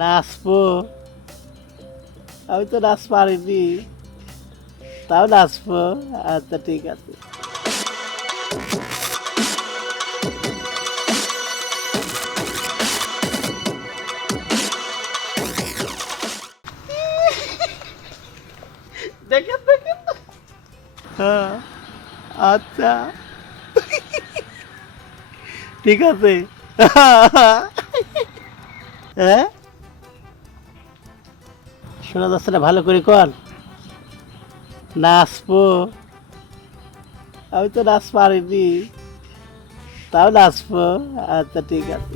নাচবো। আমি তো নাচ পারিনি। তাও নাচবো। আচ্ছা ঠিক আছে। হ্যাঁ আচ্ছা। ঠিক আছে। হ্যাঁ। শোনা যাচ্ছে না ভালো করে কর নাচবো। আমি তো নাচ পারিনি। তাও নাচবো। আচ্ছা ঠিক আছে।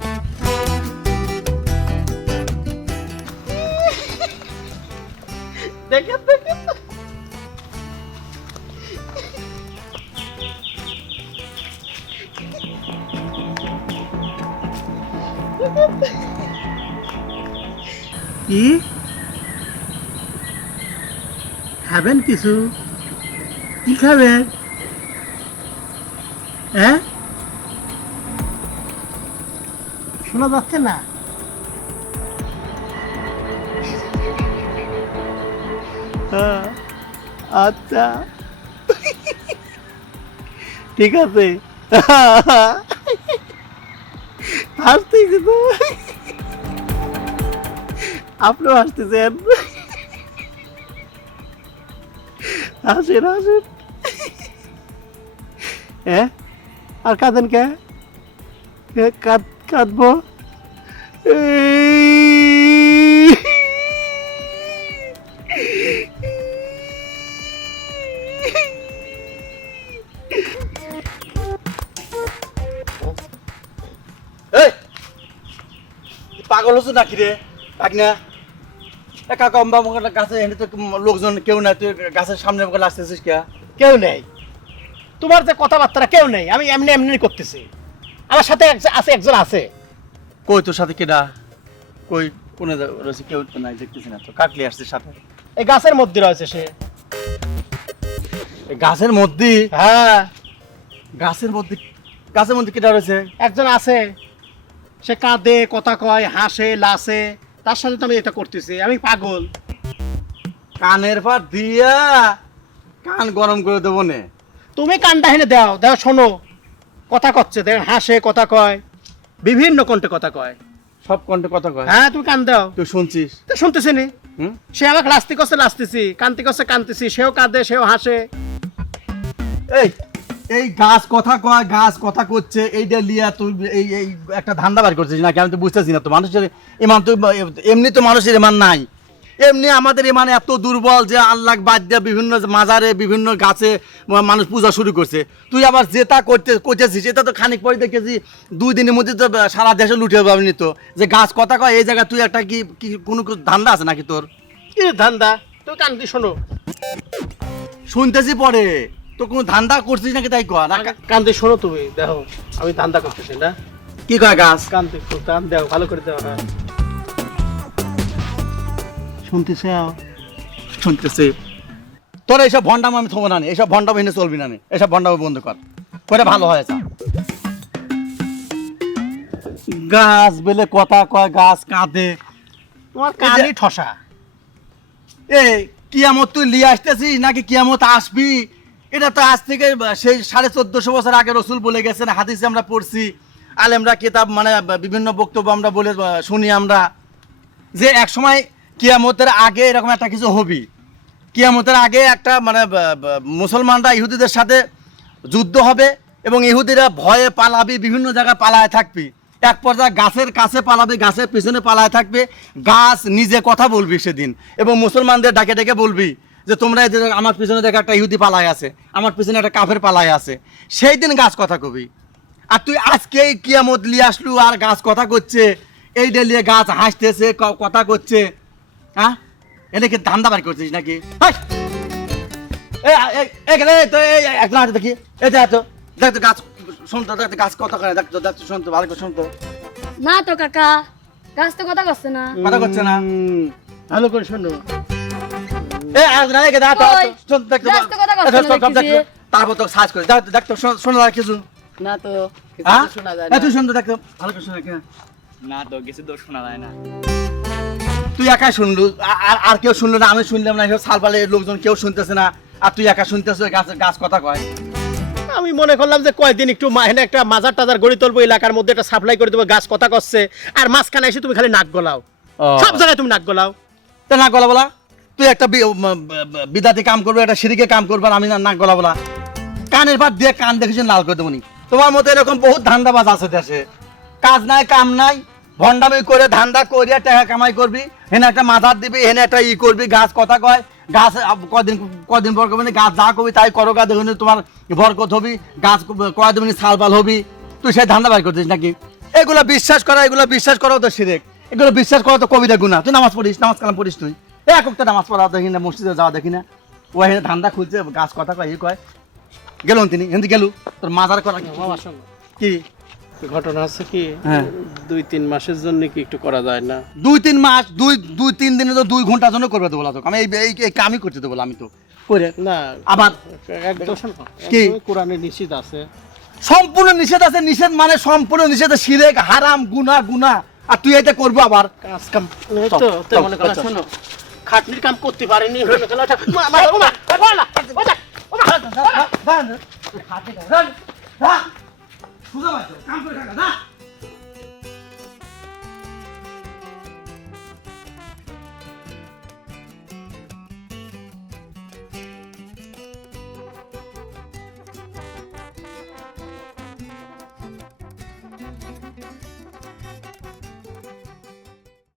দেখেন দেখেন। কি? খাবেন কিছু? কি খাবেন? হ্যাঁ? শোনা যাচ্ছে না? আচ্ছা। ঠিক আছে। হাসতেছি তো। আপনিও হাসতেছেন। হাসেন হাসেন হ্যাঁ আর কাঁদেন কে? কাঁদ কাঁদবো। পাগল হচ্ছে নাকি রে? পাক একা কম্বা মুখ গাছে এনে তো লোকজন কেউ নাই তুই গাছের সামনে আসতেছিস কে? কেউ নেই। তোমার যে কথাবার্তা কেউ নেই আমি এমনি এমনি করতেছি। আমার সাথে আছে একজন আছে। কই তোর সাথে কেডা? কই কোনে রয়েছে? কেউ তো নাই দেখতেছি না তো। কাটলি আসছিস সাথে। এই গাছের মধ্যে রয়েছে সে। এই গাছের মধ্যে? হ্যাঁ। গাছের মধ্যে গাছের মধ্যে কেডা রয়েছে? একজন আছে। সে কাঁদে কথা কয় হাসে লাসে। তার সাথে তো আমি এটা করতেছি আমি পাগল। কানের পর দিয়া কান গরম করে দেবো নে। তুমি কানটা হেনে দাও দাও শোনো। কথা কচ্ছে দেখ হাসে কথা কয়। বিভিন্ন কণ্ঠে কথা কয়। সব কণ্ঠে কথা কয়? হ্যাঁ তুমি কান দাও। তুই শুনছিস? তো শুনতেছি নি। সে আমাকে লাস্তি করছে লাস্তিছি। কান্তি করছে কান্তিছি। সেও কাঁদে সেও হাসে। এই এই গাছ কথা কয় গাছ কথা করছে এইটা লিয়া তুই এই এই একটা ধান্দা বার করছিস নাকি? আমি তো বুঝতেছি না তো মানুষের ইমান তো এমনি তো মানুষের ইমান নাই। এমনি আমাদের ইমান এত দুর্বল যে আল্লাহ বাদ দিয়ে বিভিন্ন মাজারে বিভিন্ন গাছে মানুষ পূজা শুরু করছে। তুই আবার যেটা করতে করতেছিস এটা তো খানিক পরে দেখেছি দুই দিনের মধ্যে তো সারা দেশে লুটে পাবনি তো। যে গাছ কথা কয় এই জায়গায় তুই একটা কি কি কোনো কোনো ধান্দা আছে নাকি তোর? কি ধান্দা? তুমি কান্তি শোনো। শুনতেছি পরে। তো কোনো ধান্দা করছিস নাকি তাই কয় না কান্তি শোনো তুমি দেখো আমি ধান্দা করতেছি না? কি কয় গাছ? কান্তি কান দাও ভালো করে দাও হ্যাঁ। শুনতেছে শুনতেছি। তোর এইসব ভন্ডাম আমি থবো না এইসব ভন্ডাম এনে চলবি না এইসব ভন্ডাম বন্ধ কর। করে ভালো হয়েছে গাছ বেলে কথা কয় গাছ কাঁদে। তোমার কানই ঠসা। এই কিয়ামত তুই লিয়ে আসতেছিস নাকি কিয়ামত আসবি? এটা তো আজ থেকে সেই সাড়ে চোদ্দশো বছর আগে রসুল বলে গেছেন, হাদিসে আমরা পড়ছি, আলেমরা কিতাব মানে বিভিন্ন বক্তব্য আমরা বলে শুনি আমরা, যে এক সময় কিয়ামতের আগে এরকম একটা কিছু হবি। কিয়ামতের আগে একটা মানে মুসলমানরা ইহুদিদের সাথে যুদ্ধ হবে এবং ইহুদিরা ভয়ে পালাবি, বিভিন্ন জায়গায় পালায় থাকবি। এক পর্যায়ে গাছের কাছে পালাবি, গাছের পিছনে পালায় থাকবে, গাছ নিজে কথা বলবি সেদিন এবং মুসলমানদের ডাকে ডেকে বলবি যে তোমরা এই যে আমার পিছনে দেখো একটা ইহুদি পালায় আছে আমার পিছনে একটা কাফের পালায় আছে সেই দিন গাছ কথা কবি। আর তুই আজকেই কিয়ামত লিয়ে আসলু আর গাছ কথা করছে এই ডেলিয়ে গাছ হাসতেছে কথা করছে হ্যাঁ এনেকে ধান্দা বাড়ি করছিস নাকি? একজন দেখি। এই দেখ তো দেখ তো গাছ শুনতো দেখ গাছ কথা করে দেখ তো দেখ তো শুনতো ভালো করে শুনতো। না তো কাকা গাছ তো কথা করছে না। কথা করছে না। ভালো করে শোনো। শোন। তারপর তো সার্চ করে দেখ তো, শোন- যায় কিছু। না তো কিছু হ্যাঁ? শোনা যায় না। তুই শুনতো দেখ ভালো করে শোনা না তো কিছু তো শোনা যায় না। তুই একাই শুনলু আর আর কেউ শুনলো না আমি শুনলাম না এসব সালপালে লোকজন কেউ শুনতেছে না আর তুই একা শুনতেছ গাছ গাছ কথা কয়। আমি মনে করলাম যে কয়দিন একটু মাহেনে একটা মাজার টাজার গড়ি তুলবো এলাকার মধ্যে একটা সাপ্লাই করে দেবো গাছ কথা করছে আর মাঝখানে এসে তুমি খালি নাক গলাও। সব জায়গায় তুমি নাক গলাও। তা না গলা বলা তুই একটা বিদাতি কাম করবে, একটা সিঁড়িকে কাম করবে আমি না গলা বলা কানের ভাত দিয়ে কান দেখেছেন লাল করে দেবনি তোমার মতো এরকম বহুত ধান্দাবাজ আছে দেশে। কাজ নাই, কাম নাই, ভণ্ডামি করে, ধান্দা করিয়া টাকা কামাই করবি হেনে একটা মাথার দিবি হেনে একটা ই করবি, গাছ কথা কয়, গাছ কদিন কদিন পর করবি গাছ যা করবি তাই করো, গা দেখুন তোমার বরকত হবি, গাছ কয় দিবনি সাল পাল হবি। তুই সেই ধান্দা বাই করছিস নাকি? এগুলো বিশ্বাস করা, এগুলো বিশ্বাস করাও তো সিরেক। এগুলো বিশ্বাস করা তো কবিতা গুণা তুই নামাজ পড়িস, নামাজ কালাম পড়িস তুই। এ একটা নামাজ পড়া দেখি না মসজিদে যাওয়া দেখি না। ও এখানে ধান্দা খুলছে গাছ কথা কয় ই কয়। গেল তিনি হিন্দি গেলু। তোর মাজার করা কি? কি? ঘটনা আছে কি হ্যাঁ। দুই তিন মাসের জন্য কি একটু করা যায় না? দুই তিন মাস দুই দুই তিন দিনে তো দুই ঘণ্টার জন্য করবে তো বলা তো। আমি এই এই- কামই করতে তো বলা আমি তো। করে না। আবার কি? কোরআনে আছে। সম্পূর্ণ নিষেধ আছে নিষেধ মানে সম্পূর্ণ নিষেধ শিরেক হারাম গুনা গুনা আর তুই এটা করব আবার। কাজ কাম তো মনে করো শোনো। খাটনির কাম করতে পারেনি মনে। কাম করে